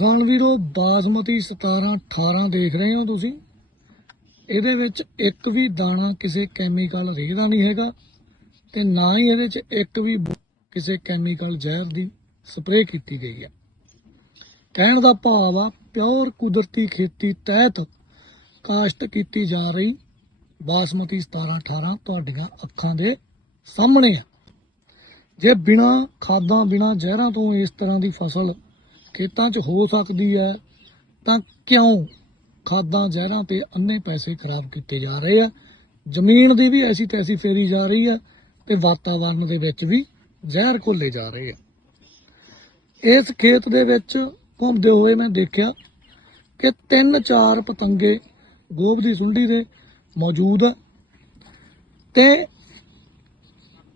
ਕਿਸਾਨ ਵੀਰੋ, ਬਾਸਮਤੀ 17 18 ਦੇਖ ਰਹੇ ਹੋ ਤੁਸੀਂ। ਇਹਦੇ ਵਿੱਚ ਇੱਕ ਵੀ ਦਾਣਾ ਕਿਸੇ ਕੈਮੀਕਲ ਰੇਹ ਨਹੀਂ ਹੈਗਾ ਤੇ ਨਾ ਹੀ ਇਹਦੇ 'ਚ ਇੱਕ ਵੀ ਕਿਸੇ ਕੈਮੀਕਲ ਜ਼ਹਿਰ ਦੀ ਸਪਰੇਅ ਕੀਤੀ ਗਈ ਹੈ। ਕਹਿਣ ਦਾ ਭਾਵ ਆ ਪਿਓਰ ਕੁਦਰਤੀ ਖੇਤੀ ਤਹਿਤ ਕਾਸ਼ਤ ਕੀਤੀ ਜਾ ਰਹੀ ਬਾਸਮਤੀ 17 18 ਤੁਹਾਡੀਆਂ ਅੱਖਾਂ ਦੇ ਸਾਹਮਣੇ ਆ। ਜੇ ਬਿਨਾ ਖਾਦਾਂ, ਬਿਨਾ ਜ਼ਹਿਰਾਂ ਤੋਂ ਇਸ ਤਰ੍ਹਾਂ ਦੀ ਫਸਲ ਖੇਤਾਂ 'ਚ ਹੋ ਸਕਦੀ ਹੈ, ਤਾਂ ਕਿਉਂ ਖਾਦਾਂ, ਜ਼ਹਿਰਾਂ ਤੇ ਅੰਨੇ ਪੈਸੇ ਖਰਾਬ ਕੀਤੇ ਜਾ ਰਹੇ ਆ? ਜ਼ਮੀਨ ਦੀ ਵੀ ਐਸੀ ਤੈਸੀ ਫੇਰੀ ਜਾ ਰਹੀ ਆ ਤੇ ਵਾਤਾਵਰਨ ਦੇ ਵਿੱਚ ਵੀ ਜ਼ਹਿਰ ਘੋਲੇ ਜਾ ਰਹੇ ਆ। ਇਸ ਖੇਤ ਦੇ ਵਿੱਚ ਘੁੰਮਦੇ ਹੋਏ ਮੈਂ ਦੇਖਿਆ ਕਿ ਤਿੰਨ ਚਾਰ ਪਤੰਗੇ ਗੋਭ ਦੀ ਸੁੰਡੀ ਦੇ ਮੌਜੂਦ ਆ ਤੇ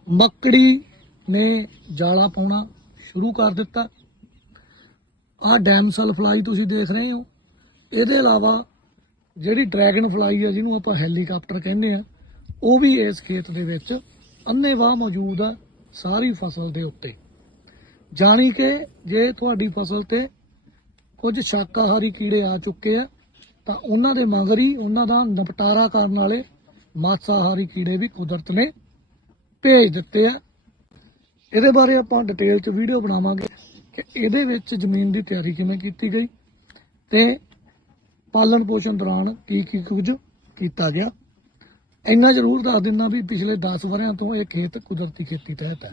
ਮੱਕੜੀ ਨੇ ਜਾਲਾ ਪਾਉਣਾ ਸ਼ੁਰੂ ਕਰ ਦਿੱਤਾ। ਆਹ ਡੈਮਸਲ ਫਲਾਈ ਤੁਸੀਂ ਦੇਖ ਰਹੇ ਹੋ। ਇਹਦੇ ਇਲਾਵਾ ਜਿਹੜੀ ਡਰੈਗਨ ਫਲਾਈ ਆ, ਜਿਹਨੂੰ ਆਪਾਂ ਹੈਲੀਕਾਪਟਰ ਕਹਿੰਦੇ ਆ, ਉਹ ਵੀ ਇਸ ਖੇਤ ਦੇ ਵਿੱਚ ਅੰਨੇਵਾਹ ਮੌਜੂਦ ਆ ਸਾਰੀ ਫਸਲ ਦੇ ਉੱਤੇ। ਜਾਣੀ ਕਿ ਜੇ ਤੁਹਾਡੀ ਫਸਲ ਤੇ ਕੁਝ ਸ਼ਾਕਾਹਾਰੀ ਕੀੜੇ ਆ ਚੁੱਕੇ ਆ, ਤਾਂ ਉਹਨਾਂ ਦੇ ਮਗਰ ਹੀ ਉਹਨਾਂ ਦਾ ਨਿਪਟਾਰਾ ਕਰਨ ਵਾਲੇ ਮਾਸਾਹਾਰੀ ਕੀੜੇ ਵੀ ਕੁਦਰਤ ਨੇ ਭੇਜ ਦਿੱਤੇ ਆ। ਇਹਦੇ ਬਾਰੇ ਆਪਾਂ ਡਿਟੇਲ 'ਚ ਵੀਡੀਓ ਬਣਾਵਾਂਗੇ। ਕਿ ਇਹਦੇ ਵਿੱਚ ਜ਼ਮੀਨ ਦੀ ਤਿਆਰੀ ਕਿਵੇਂ ਕੀਤੀ ਗਈ ਤੇ ਪਾਲਣ ਪੋਸ਼ਣ ਦੌਰਾਨ ਕੀ ਕੀ ਕੁਝ ਕੀਤਾ ਗਿਆ। ਇੰਨਾ ਜ਼ਰੂਰ ਦੱਸ ਦਿੰਦਾ ਵੀ ਪਿਛਲੇ 10 ਵਰਿਆਂ ਤੋਂ ਇਹ ਖੇਤ ਕੁਦਰਤੀ ਖੇਤੀ ਤਹਿਤ ਹੈ।